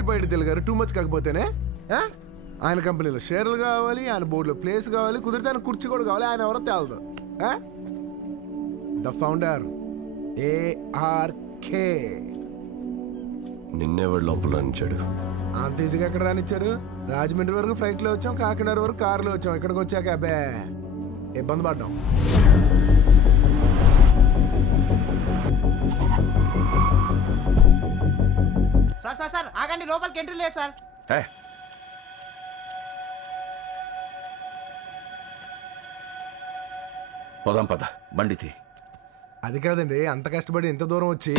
ఎట్టి బయట తెలుగారు too much కాకపోతేనే ఆయన కంపెనీలో షేర్లు కావాలి, ఆయన బోర్డులో ప్లేస్ కావాలి, కుదిరితే ఆయన కుర్చీ కూడా కావాలి. ఆయన ఎవరో తేలదు. The founder ARK. నిన్నెవడు లోపల రానిచ్చాడు? అంత ఈజీగా ఎక్కడ రానిచ్చారు? రాజమండ్రి వరకు ఫ్లైట్లో వచ్చాం, కాకినాడ వరకు కారులో వచ్చాం. ఇక్కడికి వచ్చాక అబ్బే ఇబ్బంది పడ్డాం. సార్ సార్ సార్ ఆగండి, లోపలికి ఎంట్రీ లేదు సార్. పోదాం పద, బండితి. అది కాదండి, అంత కష్టపడి ఎంత దూరం వచ్చి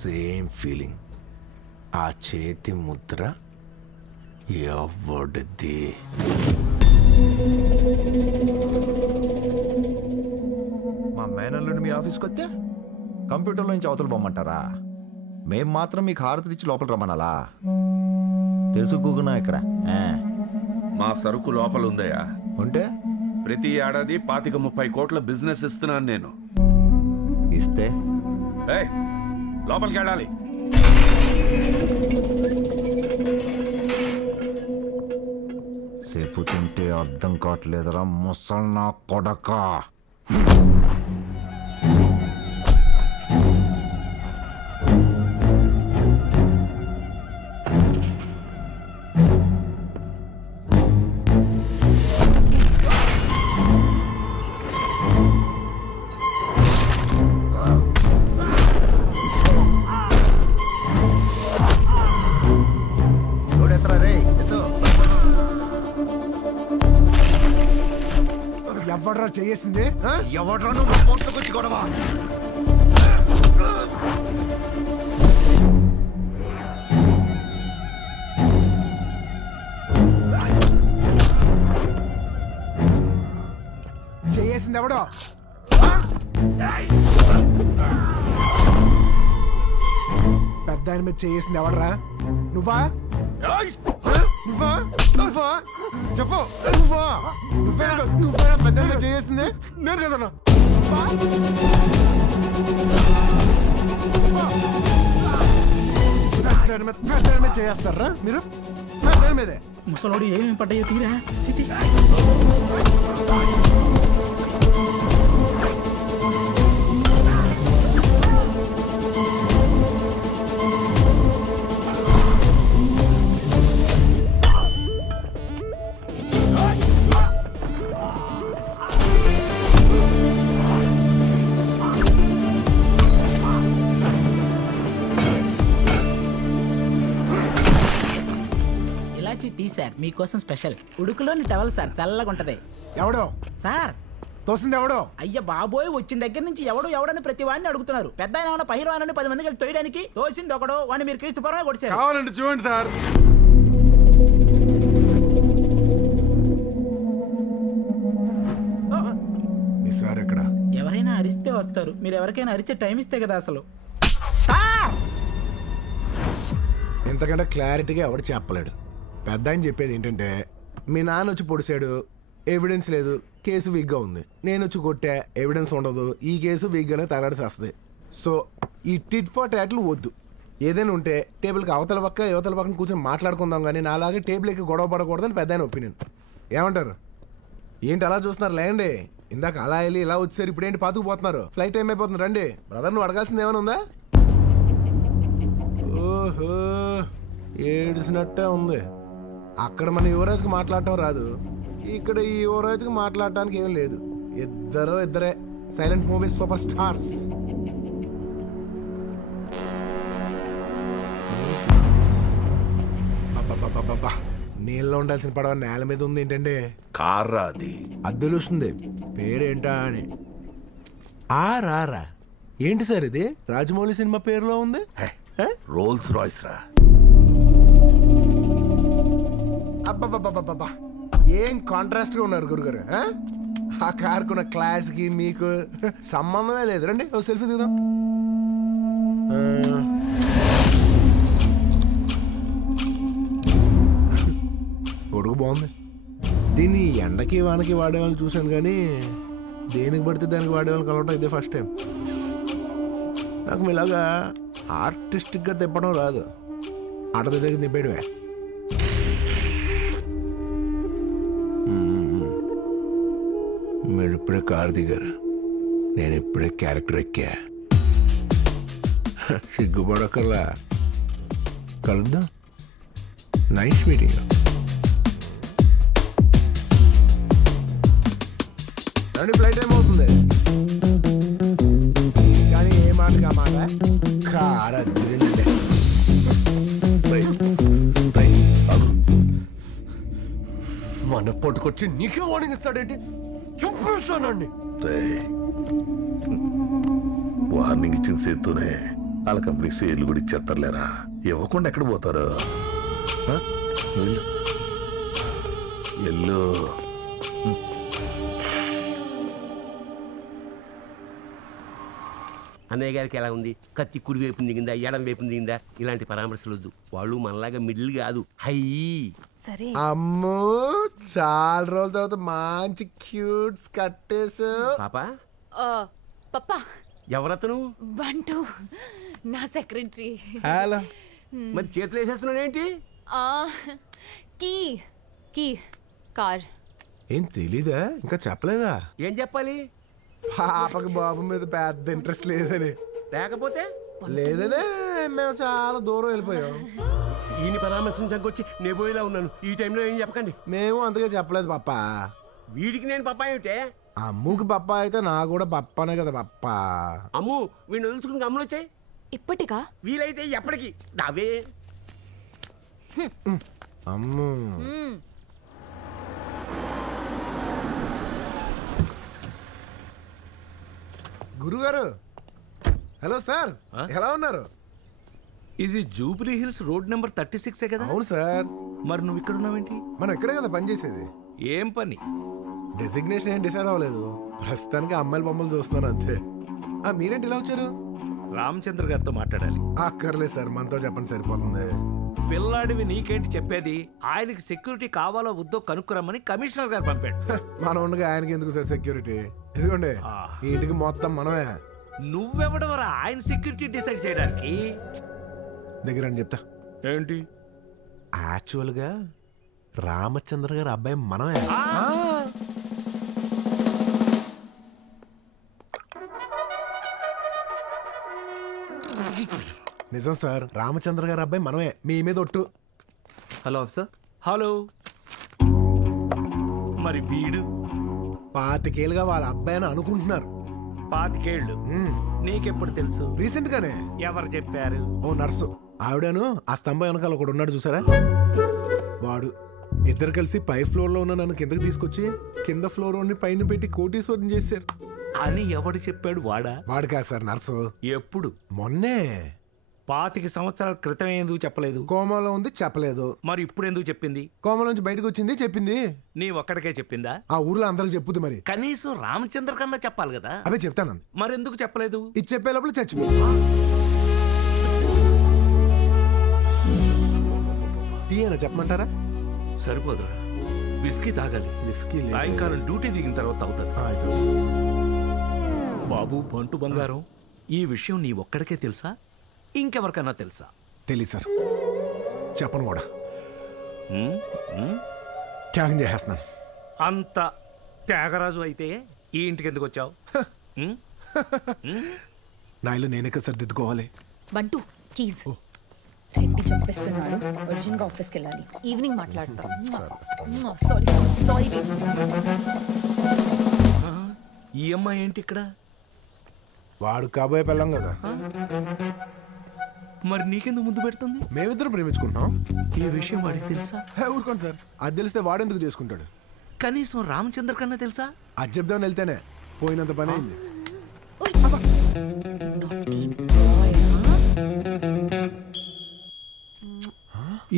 సేమ్ ఫీలింగ్. ఆ చేతి ముద్ర ఎవడిది? మా మేనల్లుండి మీ ఆఫీస్కి వస్తే కంప్యూటర్లో నుంచి అవతల పోమంటారా? మేం మాత్రం మీకు హారతి ఇచ్చి లోపల రమ్మనాలా? తెలుసుకోకున్నా ఇక్కడ మా సరుకు లోపల ఉందయా? ఉంటే ప్రతి ఏడాది 25-30 కోట్ల బిజినెస్ ఇస్తున్నాను నేను. ఇస్తే లోపలికి వెళ్ళాలి. సేపు తింటే అర్థం కావట్లేదురా ముసల్నా కొడక. ఎవడ్రా చేసింది? ఎవడ్రా నువ్వు పొట్టుకొచ్చి గొడవ? చేసింది ఎవడో? పెద్ద ఆయన మీద చేసింది ఎవడరా? నువ్వా? నువ్వా? నువ్వా? చెప్పు. నువ్వా? నువ్వే పెద్ద ఆయన చేసింది? నేను కదన్నా. పెద్ద ఆయన మీద చేస్తారా మీరు? పెద్ద ఆయన మీదే. ముసలోడు ఏమేమి పడ్డాయో తీరా. టీ సార్ మీకోసం స్పెషల్. ఉడుకులోని టవల్ సార్, చల్లగా ఉంటది. ఎవడో సార్ తోసింది ఎవడో? అయ్య బాబోయ్, వచ్చిన దగ్గర నుంచి ఎవడని ప్రతి వాడిని అడుగుతున్నారు. పెద్ద ఆయన ఏమన్నా పహిర్వానని 10 మందికి తోయడానికి తోసింది ఒకడో, వాడిని మీరు క్రీస్తుపురమే కొడిసారు. కావాలండి చూడండి సార్. సార్ ఎక్కడ? ఎవరైనా అరిస్తే వస్తారు, మీరు ఎవరికైనా అరిచే టైం ఇస్తే కదా అసలు. ఇంతకంటే క్లారిటీగా ఎవడు చెప్పలేడు. పెద్ద ఆయన చెప్పేది ఏంటంటే, మీ నాన్న వచ్చి పొడిచాడు, ఎవిడెన్స్ లేదు, కేసు వీక్గా ఉంది. నేను వచ్చి కొట్టా, ఎవిడెన్స్ ఉండదు, ఈ కేసు వీక్గానే తగలాడిసి వస్తుంది. సో ఈ టిట్ ఫర్ టాట్లు వద్దు. ఏదైనా ఉంటే టేబుల్కి అవతల పక్క యువతల పక్కన కూర్చొని మాట్లాడుకుందాం, కానీ నాలాగే టేబుల్ ఎక్కి గొడవ పడకూడదని పెద్ద ఆయన ఒపీనియన్. ఏమంటారు? ఏంటి అలా చూస్తున్నారు? లేండి, ఇందాక అలా వెళ్ళి ఇలా వచ్చారు, ఇప్పుడు ఏంటి పాతుకుపోతున్నారు? ఫ్లైట్ టైం అయిపోతుంది, రండి. బ్రదర్ నువ్వు అడగాల్సింది ఏమైనా ఉందా? ఓహో, ఏడిసినట్టే ఉంది. అక్కడ మన యువరాజ్కి మాట్లాడటం రాదు, ఇక్కడ ఈ యువరాజ్కి మాట్లాడటానికి ఏం లేదు. ఇద్దరే సైలెంట్ మూవీస్ సూపర్ స్టార్స్. నీళ్ళలో ఉండాల్సిన పడవ నేల మీద ఉంది ఏంటంటే? కారా అది అద్దెలుస్తుంది. పేరేంటా అని. ఆరా ఏంటి సార్ ఇది? రాజమౌళి సినిమా పేరులో ఉంది. రోల్స్ రాయ్స్ రా. అబ్బా, ఏం కాంట్రాస్ట్ గా ఉన్నారు గురుగారు. ఆ కారుకున్న క్లాస్ కి మీకు సంబంధమే లేదు. రండి ఓ సెల్ఫీ దిగుదాం. పొడుగు బాగుంది. దీన్ని ఎండకి వానకి వాడేవాళ్ళు చూశాను, కానీ దేనికి పడితే దానికి వాడేవాళ్ళు కలవటం ఇదే ఫస్ట్ టైం. నాకు మీలాగా ఆర్టిస్టిక్గా తిప్పడం రాదు, ఆటతో దగ్గర తిప్పేయడమే. మీరు ఇప్పుడే కారు దిగారు, నేను ఇప్పుడే క్యారెక్టర్ ఎక్కా. సిగ్గుపడకల్లా, కలుద్దాం. Nice meeting. రండి, ఫ్లైట్ టైం అవుతుంది. కానీ ఏ మాట మాట కారు అద్దరిందండి. మన పొట్టుకొచ్చి నీకే వార్నింగ్ ఇస్తాడేంటి? చెప్పేస్తానండి. వార్నింగ్ ఇచ్చిన సేత్తోనే వాళ్ళ కంపెనీ సేర్లు కూడా ఇచ్చేస్తారులేరా. ఇవ్వకుండా ఎక్కడ పోతారు? ఎల్లు. అన్నయ్య గారికి ఎలా ఉంది? కత్తి కుడి వైపు దిగిందా, ఎడం వైపు దిగిందా? ఇలాంటి పరామర్శలు వద్దు. వాళ్ళు మనలాగా మిడిల్ కాదు, హై. సరే అమ్మో, చాలా రోజుల తర్వాత మంచి క్యూట్స్ కట్టేసు. పాపా, పప్పా ఎవరతను? బంటు, నా సెక్రటరీ. హలో. మరి చేతులు వేసేస్తున్నాడు ఏంటి? Key key car. ఏం తెలీదా? ఇంకా చెప్పలేదా? ఏం చెప్పాలి? పాపకి బాబు మీద పెద్ద ఇంట్రెస్ట్ లేదని. లేకపోతే లేదనే మేము చాలా దూరం వెళ్ళిపోయాం. ఈయన పరామర్శించకొచ్చి నేను పోయేలా ఉన్నాను. ఈ టైంలో ఏం చెప్పకండి. మేము అంతగా చెప్పలేదు పప్ప. వీడికి నేను పప్పా ఏమిటే? అమ్ముకి పప్ప అయితే నా కూడా పప్పనే కదా పప్ప. అమ్ము, వీడిని వదులుచుకుని గమ్ములు వచ్చాయి. ఇప్పటికా? వీలైతే ఎప్పటికి దావే. అమ్ము గురుగారు. హలో సార్, ఎలా ఉన్నారు? ఇది జూబ్లీ హిల్స్ రోడ్ నెంబర్ 36 కదా? అవును సార్. మరి నువ్వు ఇక్కడ ఉన్నావేంటి? మనం ఇక్కడే కదా పనిచేసేది. ఏం పని? డెసిగ్నేషన్ ఏం డిసైడ్ అవ్వలేదు, ప్రస్తుతానికి అమ్మాయిల బొమ్మలు చూస్తున్నాను అంతే. మీరేంటి ఇలా వచ్చారు? రామచంద్ర గారితో మాట్లాడాలి. అక్కర్లేదు సార్, మనతో చెప్పండి సరిపోతుంది. పిల్లాడివి నీకేంటి చెప్పేది? ఆయనకి సెక్యూరిటీ కావాలో వద్దో కనుక్కురమ్మని కమిషనర్ గారు పంపాడు. మనం ఉండగా ఆయనకి ఎందుకు సార్ సెక్యూరిటీ? ఎందుకండి ఈ ఇంటికి మొత్తం మనమే. నువ్వెవడవరా ఆయన సెక్యూరిటీ డిసైడ్ చేయడానికి? దగ్గర అని చెప్తా. ఏంటి? యాక్చువల్గా రామచంద్ర గారి అబ్బాయి మనమే. నిజం సార్, రామచంద్ర గారి అబ్బాయి మనమే. మీ మీద ఒట్టు. Hello officer. హలో. మరి వీడు 25 ఏళ్ళుగా వాళ్ళ అబ్బాయి అని అనుకుంటున్నారు. 25 ఏళ్ళు నీకెప్పుడు తెలుసు? రీసెంట్ గానే. ఎవరు చెప్పారు? ఓ నర్సు ఆవిడను ఆ స్తంభం వెనకాల ఒకడు ఉన్నాడు చూసారా, వాడు. ఇద్దరు కలిసి పై ఫ్లోర్ లో ఉన్న నన్ను కిందకి తీసుకొచ్చి కింద ఫ్లోర్ పైన పెట్టి కోటీశ్వరం చేశారు అని ఎవడు చెప్పాడు? వాడా? వాడు కాదు సార్, నర్సు. ఎప్పుడు? మొన్నే. 25 సంవత్సరాల క్రితం ఎందుకు చెప్పలేదు? కోమాలో ఉంది, చెప్పలేదు. మరి ఇప్పుడు ఎందుకు చెప్పింది? కోమలోంచి బయటకు వచ్చింది, చెప్పింది. నీ ఒక్కడికే చెప్పిందా? ఆ ఊర్లో అందరికి చెప్పుద్ది మరి. కనీసం రామచంద్ర కన్నా చెప్పాలి కదా. అవే చెప్తాను. మరి ఎందుకు చెప్పలేదు? ఇది చెప్పే లోపల చచ్చిపోయింది. టీ అయినా చెప్పమంటారా? సరిపోదురా, విస్కీ తాగాలి. విస్కీ సాయంకాలం డ్యూటీ దిగిన తర్వాత అవుతుంది. బాబు బంటు బంగారం, ఈ విషయం నీ ఒక్కడికే తెలుసా, ఇంకెవరికైనా తెలుసా? తెలీదు సార్, చెప్పను కూడా. త్యాగం చేసేస్తున్నాను. అంత త్యాగరాజు అయితే ఈ ఇంటికి ఎందుకు వచ్చావు? నా ఇల్లు నేనే సర్దిద్దుకోవాలి. బంటు, కీజ్. రెడ్డి చంపేస్తున్నాడు, అర్జెంట్ గా ఆఫీస్కి వెళ్ళాలి. ఈవినింగ్ మాట్లాడతా. Sorry sorry. ఈ అమ్మాయి ఏంటి ఇక్కడ? వాడు కాబోయే పెళ్ళం కదా. మరి నీకెందుకు ముందు పెడుతుంది? మేమిద్దరం ప్రేమించుకుంటున్నాం. ఈ విషయం వాడికి తెలుసా? ఊరుకోండి సార్, అది తెలిస్తే వాడెందుకు చేసుకుంటాడు? కనీసం రామచంద్ర కన్నా తెలుసా? అది చెప్దామని వెళ్తేనే పోయినంత పని అయింది.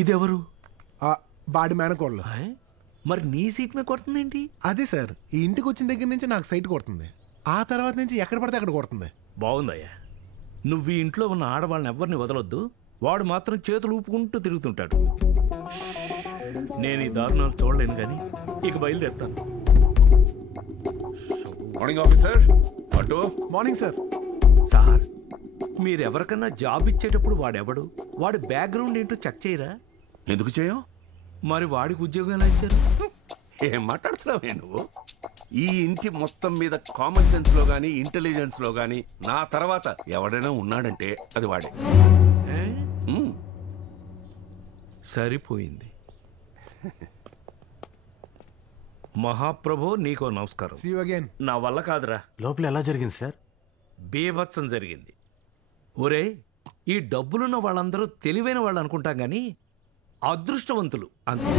ఇదెవరు? వాడి మేనకోళ్ళు. మరి నీ సీట్ మీద కొడుతుందేంటి? అదే సార్, ఈ ఇంటికి వచ్చిన దగ్గర నుంచి నాకు సైట్ కొడుతుంది, ఆ తర్వాత నుంచి ఎక్కడ పడితే అక్కడ కొడుతుంది. బాగుందయ్యా, నువ్వు ఈ ఇంట్లో ఉన్న ఆడవాళ్ళని ఎవరిని వదలొద్దు. వాడు మాత్రం చేతులు ఊపుకుంటూ తిరుగుతుంటాడు. నేను ఈ దారుణాలు చూడలేను కానీ ఇక బయలుదేరుతాను. Morning officer. అటు మార్నింగ్ సార్. సార్ మీరెవరికన్నా జాబ్ ఇచ్చేటప్పుడు వాడెవడు, వాడి బ్యాక్గ్రౌండ్ ఏంటో చెక్ చేయరా? ఎందుకు చేయం? మరి వాడికి ఉద్యోగం ఎలా ఇచ్చారు? ఏం మాట్లాడుతున్నావే నువ్వు? ఈ ఇంటి మొత్తం మీద కామన్ సెన్స్ లో గానీ ఇంటెలిజెన్స్ లో గానీ నా తర్వాత ఎవడైనా ఉన్నాడంటే అది వాడే. ఏ? ఉమ్. సరిపోయింది. మహాప్రభు నీకో నమస్కారం. See you again. నా వల్ల కాదురా. లోపల ఎలా జరిగింది సార్? బీభత్సం జరిగింది. ఒరే, ఈ డబ్బులున్న వాళ్ళందరూ తెలివైన వాళ్ళు అనుకుంటాం కానీ అదృష్టవంతులు అంతే.